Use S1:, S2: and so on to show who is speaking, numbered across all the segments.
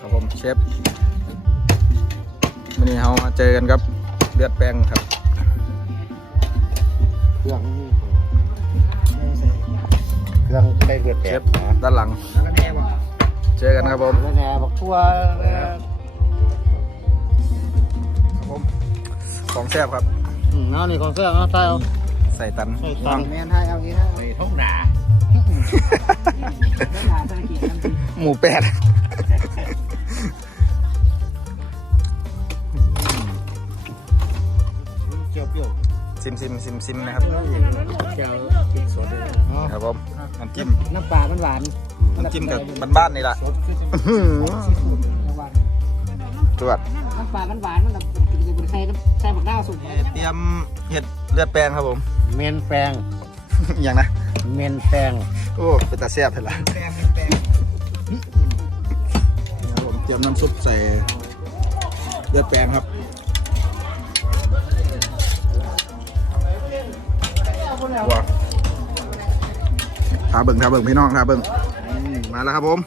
S1: ครับผมเชฟวันนี้เรามาเจอกันครับเลือดแป้งครับ
S2: เครื่องได้เลือด
S1: เช
S2: แป้
S1: ฟ
S2: ง
S1: ด้านหลังเจอกันครับผม
S2: แล้วแหน่บักทั่ว
S1: ครับผมของแซ่บครับ
S2: เอานี่ของเสื้อเอาใส่เอา
S1: ใส่ตัน
S2: แม่นให้เอางี้นะไปท้องหนา
S1: หมูแปด
S2: เจียวเปรี้ยว
S1: ซิมนะครับ
S2: เจียวพริกสดเลย
S1: ครับผมน้ำจิ้ม
S2: น้ำปลามันหวาน
S1: น้ำจิ้มกับบ้านๆนี่แหละตรวจ
S3: น้ำปลามันหวานมันแบบใส่บักดาวสุด
S1: เตรียมเห็ดเลือดแป้งครับผม
S2: เมนแป้ง
S1: อย่างนะ
S2: เมนแป้ง
S1: โอ้เป็นตาแซ่บเถอะล่ะครับผมเตรียมน้ำซุปใส่เลือดแป้งครับว้าวทาเบิ่งพี่น้องทาเบิ่งมาแล้วครับผม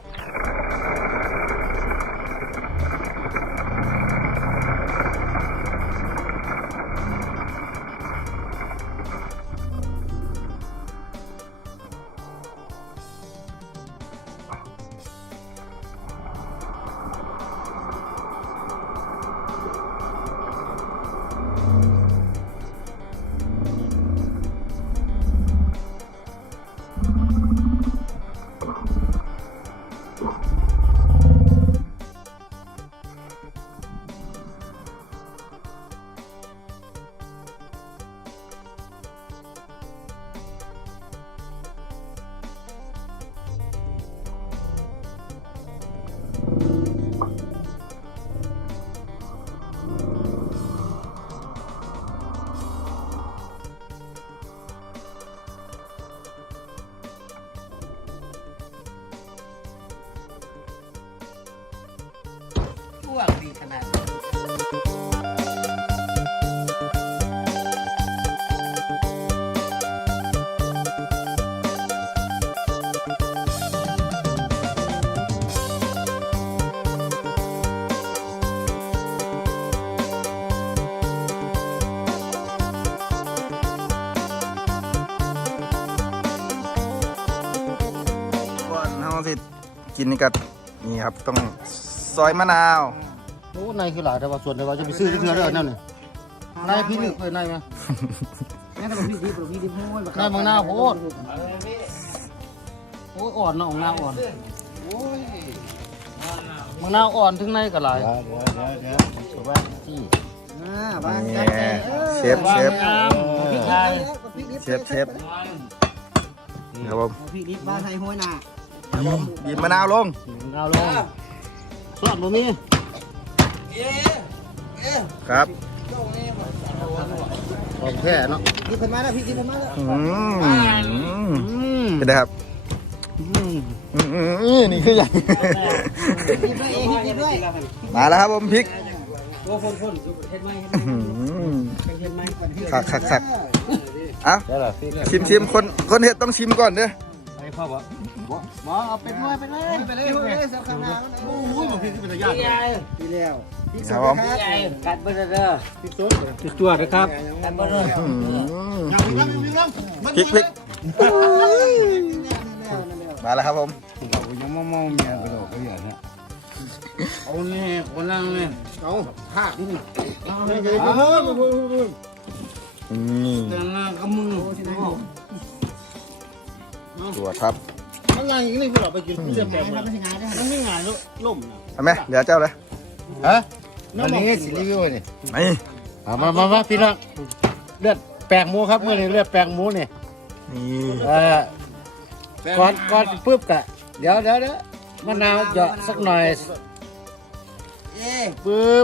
S3: อ้วกดีขนาด
S1: ก่อนเราสิกินนี่ก็นี่ครับต้องซอยมะนาว
S2: โอ้ในคือหลายแต่ว่าส่วนแต่ว่าจะไปซื้อที่เทือเด้อนั่นนี่นายพี่นึกเลยนายไหม
S3: นี่ถ้าพี่ดิบห้วย
S2: นายบางหน้าโพดโอ้อ่อนเนาะของหน้าอ่อนบางหน้าอ่อนถึงในก็หลาย
S1: นี่เชฟ
S2: พริกไทย
S1: ครับผม
S3: พี่ดิบบ้านไทยห้วยนา
S1: บีบมะนาวลง
S2: เอาลงสอดบ่มี
S1: ครับ
S2: ของแท้เนาะ
S3: ดิบขึ้นมาแล้วพี่ดิบขึ้นมาแล้ว
S1: เป็นไงครับนี่คืออย่าง
S3: ดิบด้วยเองดิบด้วย
S1: มาแล้วครับผมพริก
S3: ตัวคนเฮ็ดไหมเฮ็ดไหม
S1: ขักเอ้าชิมคนเห็ดต้องชิมก่อนเด้อ
S2: ไปพ่อบ่บ่เอาไปด้วยไปเลย
S3: สักขนาด
S2: โอ้ยบ่พี่เป็นตะยาน
S3: ดีแล้ว
S1: ครับผม
S3: กัดเบอร์เด้อ
S2: พริกสด
S3: ติดตัวนะครับกัดเบอร์เด้อ
S1: พริกมาแล้วครับผม
S2: ยังมองเมียกระโดดกระเดียดฮะเอานี่คนนั่งนี่เอาหักนี่เอาให้เฮ้ยแต่ละกำมือ
S1: ตัวครับ
S2: มันนั่งอย่างนี้พวกเราไปกินเสียแปลกมันไม่ง่ายล่มนะ
S1: เห็นไหมเดี๋ยวเจ้าเลย
S2: ฮะอันนี้สิรีวิวนี่
S1: นี่
S2: มาพี่น้องเลือดแปลงหมูครับเมื่อนี้เลือดแปลงหมูนี่
S1: นี่
S2: ก่อนปุ๊บกะเดี๋ยวมะนาวเหยาะสักหน่อยปุ๊บ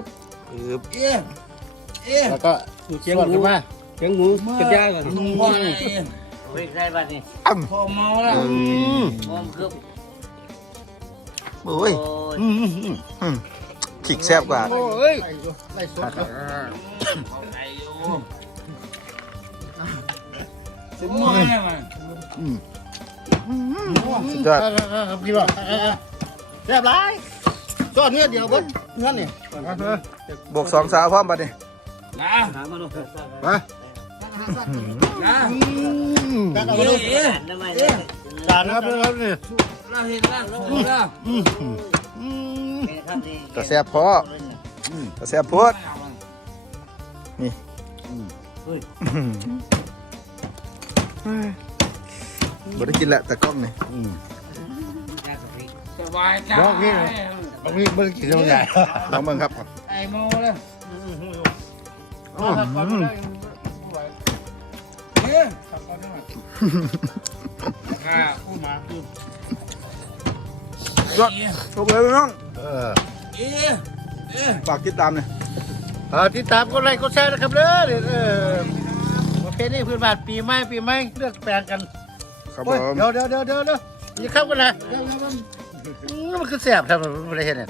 S2: แล้วก็สวดขึ้นมาเชียงหมูกระจายก่อนไม่ได้บ้านนี่พอเมาแล้วพอคือ
S1: โอ้ยพริกแซ่บกว่า
S2: โอ้ยไล่สดครับสุดยอด
S1: สุดยอด
S2: พี่บอกเรียบร้อยจอดเนี่ยเดียวเบิ้ลงั้นนี่
S1: บวก2 สาวพร้อมบัดนี้
S2: นะ
S3: หามาดู
S2: มา
S3: นะ
S2: จัดเอามาดูจานครับนี่ครับนี่
S3: เราเห็นแล้วเรา
S1: แต่แซ่บพอแต่แซ่บโพดนี่บ่ได้กินแหละแต่กล้องนี่
S3: สบายใจ
S2: บอกพี่บางทีไม่ได้กินน้ำใหญ่
S1: ลองเบิ่งครับ
S3: ไอ้โมเลย
S1: ยอดโอเคพี่น้อง
S3: เอ๊ะ
S1: ฝากติดตามหน่อย
S2: ติดตามกดไลค์กดแชร์นะครับเด้อประเพณีพื้นบ้านปีใหม่เลือกแปลงกัน
S1: ครับผ
S2: โอ้ย
S1: ม
S2: เดี๋ยวอย่าเข้ากันนะมันคือแสบครับมันไม่ได้เห็นเนี่ย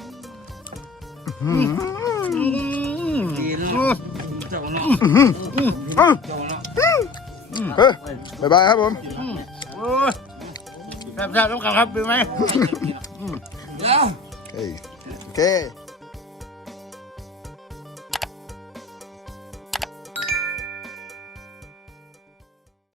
S3: ดีนะเจ้าเนาะเจ้าเนาะ
S1: เฮ้ยบ๊ายบายครับผม
S2: โอ้ยแสบต้องกลับครับปีใหม่
S3: เดี๋ยว
S1: โอเค